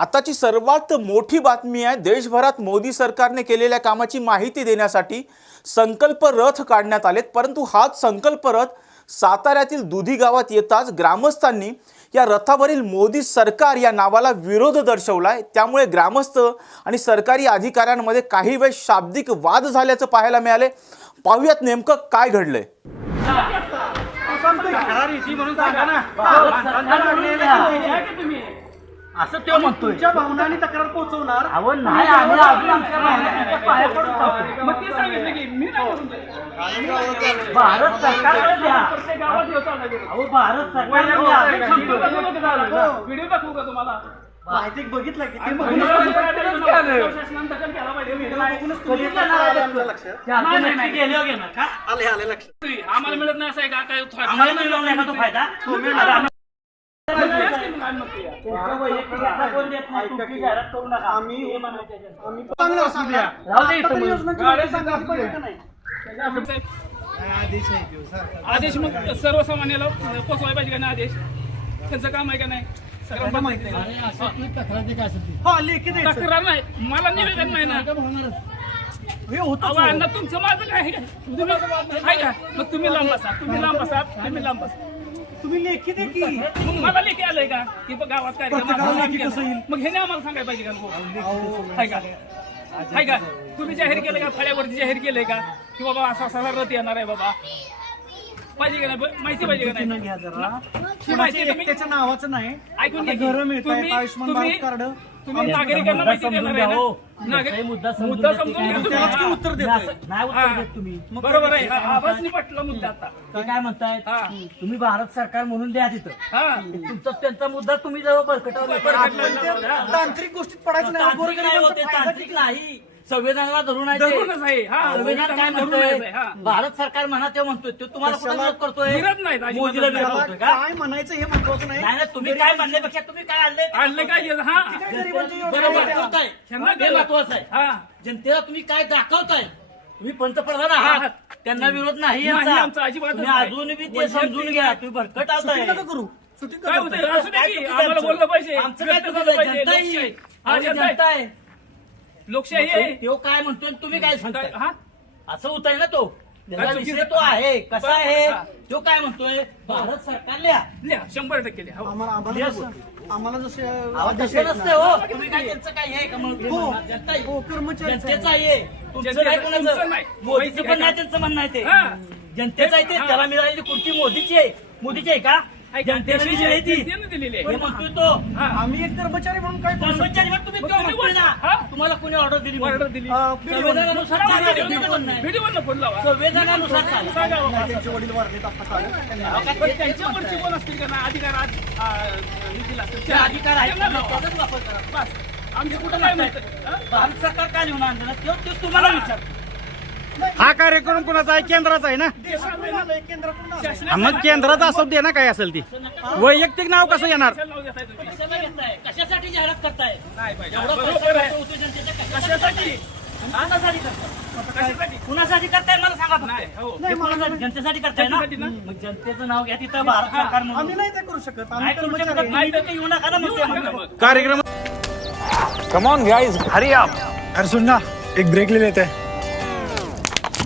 आताची सर्वात मोठी बातमी आहे देशभरात मोदी सरकारने केलेल्या कामाची माहिती देण्यासाठी संकल्प रथ काढण्यात आलेत परंतु हाच संकल्प रथ साताऱ्यातील दुधी गावात येताच ग्रामस्थांनी या रथावरील मोदी सरकार या नावाला विरोध दर्शवलाय त्यामुळे ग्रामस्थ आणि सरकारी अधिकाऱ्यांमध्ये काही वेळ शाब्दिक वाद झाल्याचं पाहायला मिळाले पाहूयात नेमकं काय घडलंय असं तो म्हणतोय. तुमच्या भावनांनी तक्रार पोहोचवणार. अहो नाही आम्ही अजून आमच्या भावनांच्या पाया पडून जातो. मग ते सांगितलं की मी नाही करून देत. भारत सरकारकडे द्या. प्रत्येक गावात येऊ चालला गेलो. अहो भारत सरकारकडे आम्ही व्हिडिओ. दाखवू का तुम्हाला? व्हिडिओ दाखवू का तुम्हाला? माहिती बघितलं की ते आणि बघून प्रशासनाने दखल केला पाहिजे. व्हिडिओ दाखवूनच कधी तुम्ही- जाणार आहे आमच्या लक्षात ते आपण नाही, नाही, नक्की नाही. गेल्यावर घेणार का? आले आले लक्षात आम्हाला मिळत नाही असं आहे का? काय आम्हाला मिळणार नाही का तो फायदा? आम्ही- तुमच्या वैयक्तिक याचा कोण देत नाही. तुमची जाहिरात करू नका. आम्ही- हे म्हणायचं आहे. आम्ही चांगलं असू द्या. राहू दे इथं आता मग. योजनांची माहिती सांगायला पाहिजे का नाही? आदेश मग सर्वसामान्याला पोचवायला पाहिजे का नाही आदेश? त्यांचं काम आहे का नाही? सगळ्यांना माहिती आहे. हा लेखी द्यायचं. तक्रार नाही. मला निवेदन नाही ना. हे होतं अहो, अण्णा तुमचं माझं काय आहे? का? तुम्ही आहे का मग तुम्ही लांब बसा. तुम्ही लांब बसा. तुम्ही लांब बसा. तुम्ही लेखी दे की. मग मला लेखी आलंय का? की बघ गावात काय प्रत्येकाला लेखी कसं येईल? मग हे आम्हाला सांगायला पाहिजे का नको? हाय का? हाय का? तुम्ही जाहीर केलं का? फळ्यावरती जाहीर केलंय का? की बाबा असा असा रथ येणार आहे बाबा. पाहिजे का नाही? माहिती पाहिजे का नाही? घ्या जरा. ही माहिती तुम्ही त्याच्या नावाचं नाही. ऐकून घ्या की. घरं मिळत तुम्ही- आयुष्यमान तुम्ही- भारत कार्ड. तुम्ही नागरिकांना माहिती देणार आहे ना? नागरिक- काही मुद्दा समजून मुद्दा की. उत्तर नाही. देतोय? असं- नाही उत्तर देत तुम्ही. बरोबर आहे. आवाज पटला मुद्दा आता. काय म्हणतायत? हा. तुम्ही भारत सरकार म्हणून द्या तिथं. हा. तुमचा त्यांचा मुद्दा तुम्ही जवळ आपण त्या तांत्रिक गोष्टीत पडायचं नाही. तांत्रिक नाही होते गोरगरिबांचा फायदा तांत्रिक नाही. संविधानाला धरून आहे ते. धरूनच आहे हा संविधान काय धरूनच म्हणतोय आहे, हा. भारत सरकार म्हणा ते म्हणतोय तो तुम्हाला कुठं कशाला? विरोध करतोय विरोध नाही, अजिबात मोदीला नाही. विरोध त्याला करतोय का काय म्हणायचं हे महत्वाचं नाही नाही नाही तुम्ही काय म्हणण्यापेक्षा तुम्ही काय आणले आणलं काय केलं? हा योजना बरोबर ते. महत्वाचं आहे हा जनतेला तुम्ही काय दाखवताय तुम्ही पंतप्रधान आहात त्यांना विरोध नाही नाही, यांचा. आमचा अजिबातच तुम्ही नाही. अजून बी ते वैयक्तिक समजून घ्या तुम्ही भरकट नका करू शूटिंग काय नका होतंय करू. असू दे काय की चुकीचं आम्हाला आमचं? बोललं पाहिजे आमचं काय व्यक्त चुकीचं झालं आहे? पाहिजे. जनता लोकशाही. आहे. हा, आम्ही जनता आहे. जनता आहे लोकशाही आहे. तो काय म्हणतोय तुम्ही काय सांगताय? हा? असं होत आहे ना तो. त्याचा विषय तो आहे. कसा आहे? हा. तो काय म्हणतोय? भारत सरकार लिहा. लिहा. शंभर टक्के लिहा. हो. आम्हाला आम्हाला जसं आम्हाला जसे आवाज तसं हो? तुम्ही काय त्यांचं काय आहे का मग हो. जनता आहे. हो, कर्मचारीचं आहे. जनतेचं आहे. तुमचं जनतेचं- नाही तुमचं कोणाचं नाही. मोदीचं पण नाही आहे का? त्यांचं म्हणणं आहे ते. हा. जनतेचं आहे ते. हा. त्याला मिळालेली कुर्ती मोदीची आहे. मोदीची आहे का? जनतेला देशाची दिलेली आहे ती जनतेने दिलेली आहे. म्हणतोय तो हा. आम्ही एक कर्मचारी म्हणून काय करू शकतो? कर्मचारी मग तुम्ही मग तेव्हा तुम्ही म्हणतोय ना, हा? तुम्हाला कोणी ऑर्डर दिली म्हणून? ऑर्डर दिली अं, संविधानानुसार नाही. फोन लावा संविधानानुसार. सांगा बाबा असं. त्यांचे वडील वारलेत आता काल. त्यांना- पण त्यांच्यावरची कोण असतील का ना अधिकार आज अधिकार आहेत त्यांना लावा. त्याचाच वापर करा बस आमचे कुठं काय म्हणतात हा? भारत सरकार काय लिहून आणलं ना ते- ते तुम्हाला विचार हा कार्यक्रम कुणाचा आहे? केंद्राचा आहे ना. हा, मग केंद्राचा असं दे ना काय असेल ती. वैयक्तिक नाव कसं येणार? कशासाठी जाहिरात करताय? कशासाठी कुणासाठी करताय? कशासाठी? कुणासाठी करताय? मला सांगा हो? जनतेसाठी करताय ना. मग जनतेचं नाव घ्या तिथं भारत सरकार आम्ही नाही ते करू शकत. येऊ नका ना मग ते येऊ नका ना म्हणतात. मग. कार्यक्रम कम ऑन गाइस हरी आप अरे सुन ना एक ब्रेक ले लेते. हैं